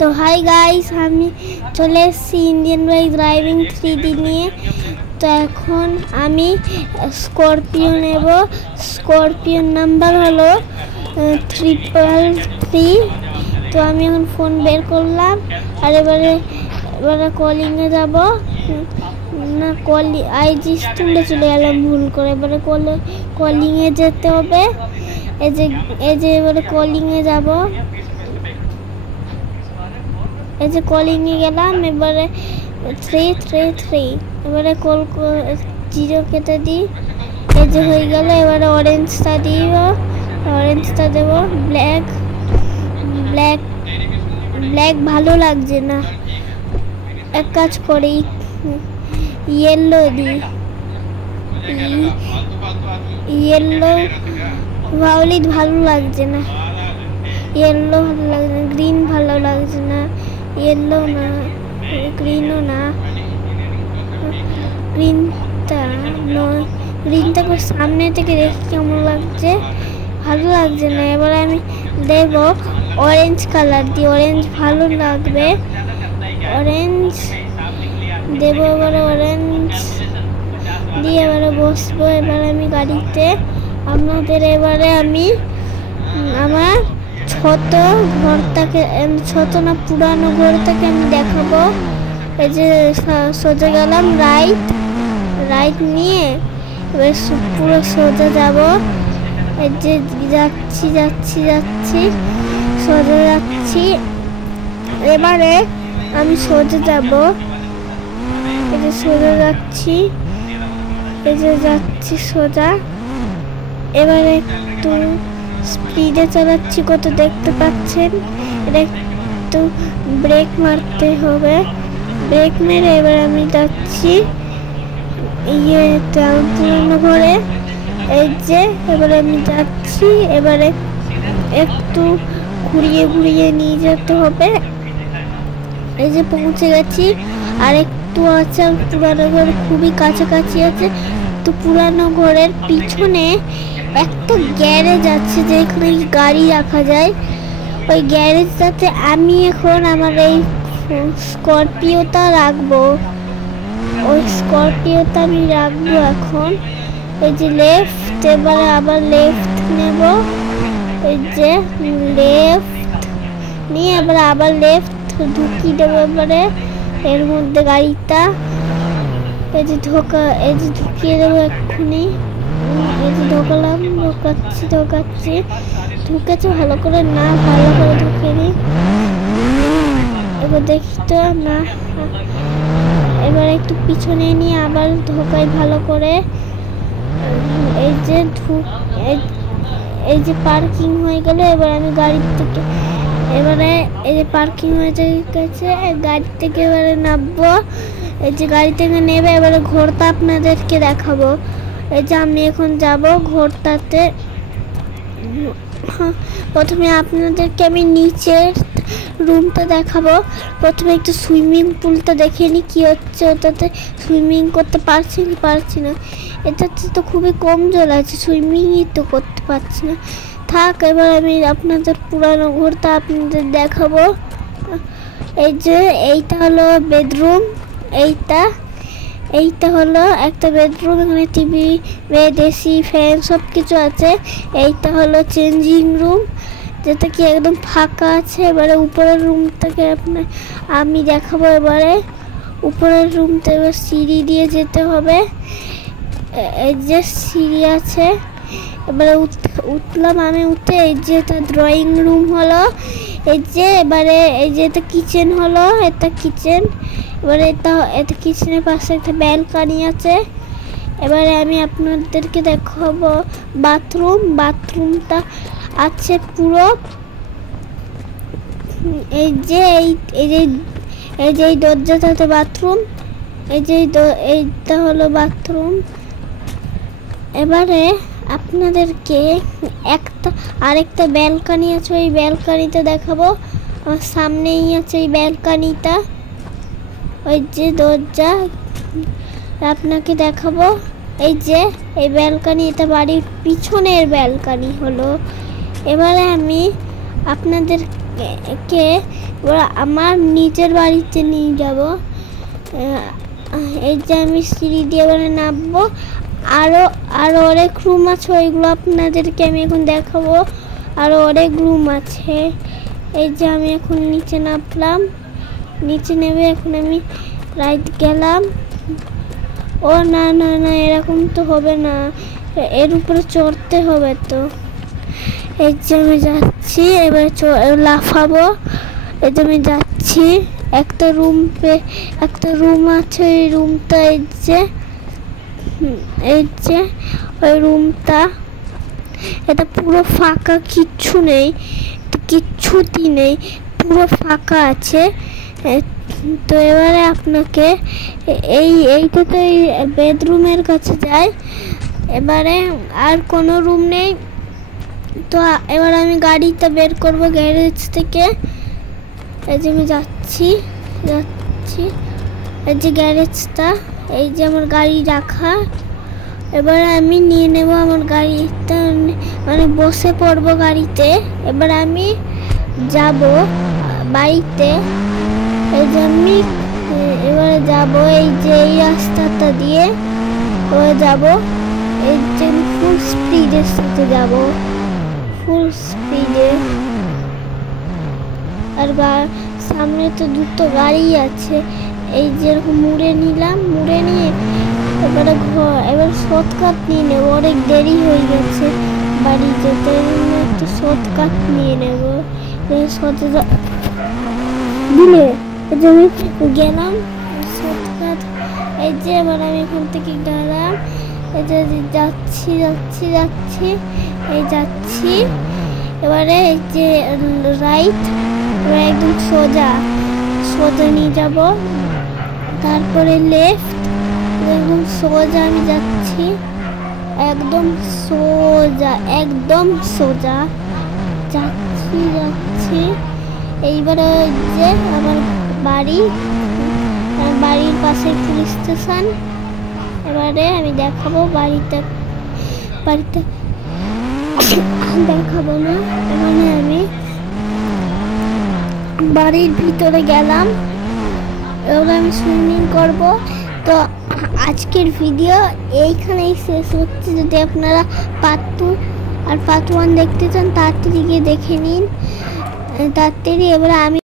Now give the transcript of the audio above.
তো hi guys, আমি চলে এসেছি ইন্ডিয়ান বাইক ড্রাইভিং 3D নিয়ে। তো এখন আমি স্করপিও নেব। স্করপিওর নাম্বার হলো 333। তো আমি এখন ফোন বের করলাম আর এবারে কলিংয়ে যাব না, আইজি স্টুলে চলে গেলাম ভুল করে। এবারে কলিংয়ে যেতে হবে। এই যে এবারে কলিংয়ে যাব। এই যে কলিংয়ে গেলাম, এবারে 333 এবারে জিরো কেটে দিই। এই যে হয়ে গেল। এবারে অরেঞ্জটা দিব, অরেঞ্জটা দেবো। ব্ল্যাক ভালো লাগছে না, এক কাজ করি ইয়েলো দিই। ইয়েলো ভায়োলেট ভালো লাগছে না, ইয়েলো ভালো লাগছে না, গ্রিন ভালো লাগছে না, ইয়েলো না, গ্রিনও না, গ্রিনটা সামনে থেকে দেখি কেমন লাগছে, ভালো লাগছে না। এবার আমি দেব অরেঞ্জ কালার দিয়ে, অরেঞ্জ ভালো লাগবে, অরেঞ্জ দেব। এবারে অরেঞ্জ দিয়ে এবারে বসবো। এবার আমি গাড়িতে আপনাদের এবারে আমি আমার ছোট না পুরানো ঘরটাকে আমি দেখাবো। এই যে সোজা গেলাম, রাইট নিয়ে এবার পুরো সোজা যাব। এই যে যাচ্ছি সোজা যাচ্ছি। এবারে আমি সোজা যাব। এই যে সোজা যাচ্ছি, এই যে যাচ্ছি সোজা। এবারে একটু স্পিডে চালাচ্ছি, কত দেখতে পাচ্ছেন। এটা একটু ব্রেক মারতে হবে, ব্রেক মেরে এবার আমি যাচ্ছি পুরনো ঘরে। এই যে এবারে আমি যাচ্ছি, এবারে একটু ঘুরিয়ে নিয়ে যেতে হবে। এই যে পৌঁছে গেছি, আর একটু আছে পুরানো ঘর, খুবই কাছাকাছি আছে। তো পুরানো ঘরের পিছনে একটা গ্যারেজ আছে যেখানে গাড়ি রাখা যায়। ওই গ্যারেজটাতে আমি এখন আমার এই স্করপিওটা রাখবো। ওই স্করপিওটা আমি রাখবো এখন। এই যে লেফট, এবারে আবার লেফট নেব। এই যে লেফট নিয়ে এবার আবার লেফট ঢুকিয়ে দেবো এবারে এর মধ্যে গাড়িটা। এই যে ঢুকিয়ে দেবো এক্ষুনি। এই যে ঢোকাচ্ছি ঢুকেছে ভালো করে না, ভালো করে ঢুকিয়ে দিই। এবার দেখি তো না, এবার একটু পিছনে নিয়ে আবার ঢোকাই ভালো করে। এই যে পার্কিং হয়ে গেল। এবার আমি গাড়ি থেকে এবারে এই যে পার্কিং হয়ে গেছে, গাড়ি থেকে এবারে নামবো। এই যে গাড়ি থেকে নেবে এবারে ঘরটা আপনাদেরকে দেখাবো। এই যে আমি এখন যাব ঘরটাতে। প্রথমে আপনাদেরকে আমি নিচের রুমটা দেখাবো। প্রথমে একটু সুইমিং পুলটা দেখে নি কি হচ্ছে, ওটাতে সুইমিং করতে পারছি না। এটাতে তো খুবই কম জল আছে, সুইমিংই তো করতে পারছি না। থাক, এবার আমি আপনাদের পুরানো ঘরটা আপনাদের দেখাবো। এই যে এইটা হলো বেডরুম, এইটা হলো একটা বেডরুম। এখানে টিভি, বেড, এসি, ফ্যান সব কিছু আছে। এইটা হলো চেঞ্জিং রুম, যেটা কি একদম ফাঁকা আছে। এবারে উপরের রুমটাকে আমি দেখাবো। এবারে উপরের রুমটা এবার সিঁড়ি দিয়ে যেতে হবে। এই যে সিঁড়ি আছে, এবারে উঠলাম আমি। উঠে এই যে এটা ড্রয়িং রুম হলো। এই যে এবারে এই যে এটা কিচেন হলো, এটা কিচেন। এবারে এটা কিচেনের পাশে একটা ব্যালকনি আছে। এবারে আমি আপনাদেরকে দেখাবো বাথরুমটা আছে পুরো। এই যে এই দরজাটাতে বাথরুম। এইটা হলো বাথরুম। এবারে আপনাদেরকে আরেকটা ব্যালকনি আছে, ওই ব্যালকনিটা দেখাবো। আমার সামনেই আছে এই ব্যালকনিটা, ওই যে দরজা আপনাকে দেখাবো। এই যে এই ব্যালকনি, এটা বাড়ির পিছনের ব্যালকনি হলো। এবারে আমি আপনাদের কে এবার আমার নিজের বাড়িতে নিয়ে যাব। এই যে আমি সিঁড়ি দিয়ে এবারে নামবো। আরো অনেক রুম আছে, ওইগুলো আপনাদেরকে আমি এখন দেখাবো। আরো অনেক রুম আছে। এই যে আমি এখন নিচে নামলাম, নিচে নেমে এখন আমি রাইট গেলাম। ও না না না, এরকম তো হবে না, এর উপরে চড়তে হবে তো। এই যে আমি যাচ্ছি, এবার লাফাবো। এই যে আমি যাচ্ছি, একটা রুম আছে, ওই রুমটা এই যে ওই রুমটা, এটা পুরো ফাঁকা, কিচ্ছু নেই, কিচ্ছুটি নেই, পুরো ফাঁকা আছে। তো এবারে আপনাকে এইটা তো এই বেডরুমের কাছে যায়। এবারে আর কোনো রুম নেই, তো এবার আমি গাড়িটা বের করবো গ্যারেজ থেকে। এই যে আমি যাচ্ছি, এই যে গ্যারেজটা, এই যে আমার গাড়ি রাখা। এবার আমি নিয়ে নেব আমার গাড়িটা, মানে বসে পড়বো গাড়িতে। এবার আমি যাব বাড়িতে। এই যে আমি এবারে যাব, এই যে এই রাস্তাটা দিয়ে যাব। এই যে ফুল স্পিডের সাথে যাব, ফুল স্পিডে। আর সামনে তো দুটো গাড়ি আছে। এই যেরকম মুড়ে নিলাম, মুড়ে নিয়ে এবার শর্টকাট নিয়ে নেবো, অনেক দেরি হয়ে গেছে বাড়ি যেতে, একটু শর্টকাট নিয়ে নেবো। দিলে আমি গেলাম শর্টকাট। এই যে এবার আমি এখান থেকে গেলাম, এই যে যাচ্ছি, এই যাচ্ছি। এবারে এই যে রাইট, এবার একদম সোজা নিয়ে যাব। তারপরে লেফট, একদম সোজা আমি যাচ্ছি, একদম সোজা যাচ্ছি। এইবারে যে আমার বাড়ির পাশে পুলিশ স্টেশন। এবারে আমি দেখাবো বাড়িতে দেখাবো না, এখানে আমি বাড়ির ভিতরে গেলাম। এবার আমি সুইমিং করব। তো আজকের ভিডিও এইখানেই শেষ হচ্ছে। যদি আপনারা পার্ট 2 আর পার্ট 1 দেখতে চান, তাড়াতাড়ি গিয়ে দেখে নিন, তাড়াতাড়ি। এবারে আমি